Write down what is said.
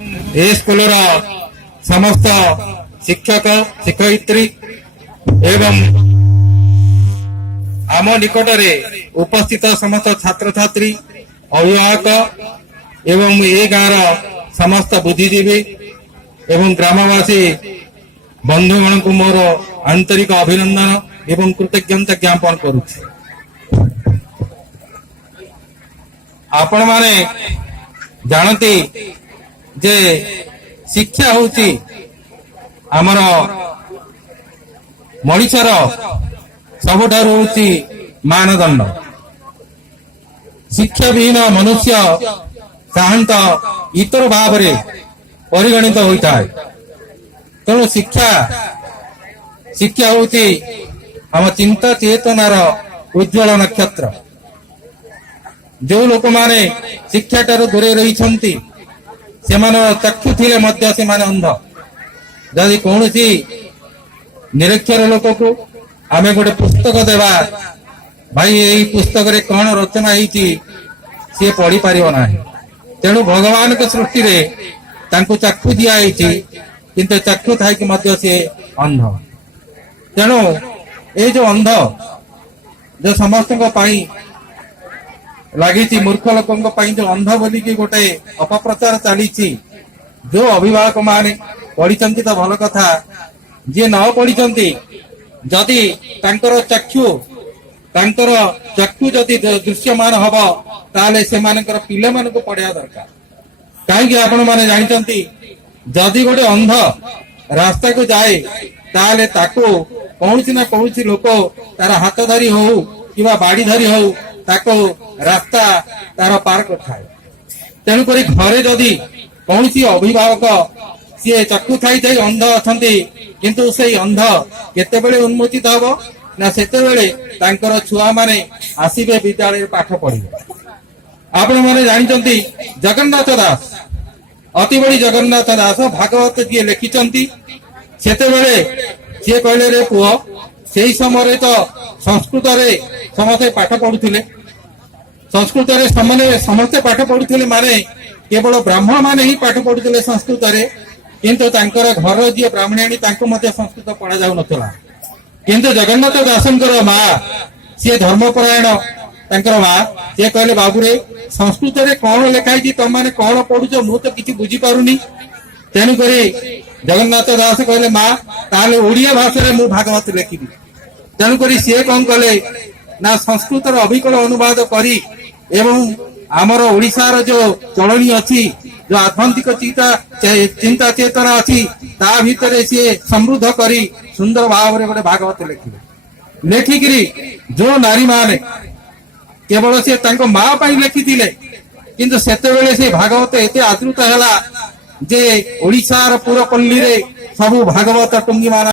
ए school समस्त शिक्षक शिक्षयित्री एवं आम निकटरे उपस्थित समस्त छात्र छात्री अभिभावक एवं ए गाँव समस्त बुद्धिजीवी एवं ग्रामवासी बंधुगण को मोर आंतरिक अभिनंदन एवं कृतज्ञता ज्ञापन करुछि। आपण माने जानती जे शिक्षा होची आमर मनुष्यर सबुठारु होची मानदंड। शिक्षा विहीन मनुष्य साधारणत इतर भाव में परिगणित होता है। तेणु शिक्षा होची आम चिंता चेतनार उज्ज्वल नक्षत्र। जो लोक माने शिक्षा ठारू दूरे रही चक्षु थिले मध्य से माने अंध। जदि कौन निरक्षर लोक को आमे गोटे पुस्तक देवा भाई यही पुस्तक रे कौन रचना होती सी पढ़ी पारिबो नाही। तेणु भगवान के सृष्टि रे तांको चक्षु दिया किंतु चक्षु थाई कि मध्य से अंध। तेणु ये जो अंध जो समस्त लगी मूर्ख लोकों जो अंध बोली कि गोटे अपप्रचार चली जो अभिभावक माने पढ़ी तो भल कथा जी न पढ़ी जदि चक्षु जदि दृश्यमान हम ताले से पिले मान को पढ़ा दरकार। कहीं आपण मैंने जानते जदि गोटे अंध रास्ता को जाए ताले ताको कौन ना कौन लोक तार हाथ धरी हो कि बाड़ी धरी हो ताको रास्ता तार पार कर। तेणुक घरे जदि कौन अभिभावक सी चक्षु थी जाए अंध अच्छा किंतु से अंध केतेबेले उन्मोचित हम ना सेतेबेले छुआ माने आसिबे विद्यालय पाठ पढ़े। आपण मैंने जानते जगन्नाथ दास अति बड़ी जगन्नाथ दास भागवत जी लिखिं सेतेबेले सी कहले रे पुओ से समय तो संस्कृत रे समस्ते पाठ पढ़ुले संस्कृत रे समस्ते पाठ पढ़ुले माने केवल ब्राह्मण माने ही पाठ पढ़ुले संस्कृत रे किंतु तांकर घर जी ब्राह्मणी संस्कृत पढ़ा जाऊ नथला। किंतु जगन्नाथ दासंकर माँ सी धर्मपरायण तांकर माँ सी कहले बाबू रे संस्कृत रे कौन लिखाई तुम मैंने कौन पढ़ुच मु तो किसी बुझी पारुनी। तेणुक जगन्नाथ दास कहले माँ ताले ओडिया भाषा रे मु भागवत लिखिबी। तेणुक सी कौन कले ना संस्कृत अभिकल अनुवाद करी एवं आमर ओडिशार जो चलनी अच्छी जो आध्यात्मिक चिंता चेतना अच्छी ता भीतर सी समृद्ध करी सुंदर भाव में गोटे भागवत लिखिले। लेखिकी जो नारी माने केवल सी माँ लिखिले किंतु सेतेबेले से भागवत एते आदृत है जे ओडिशार पुरपल्ली रे सबु भागवत टुंगी माना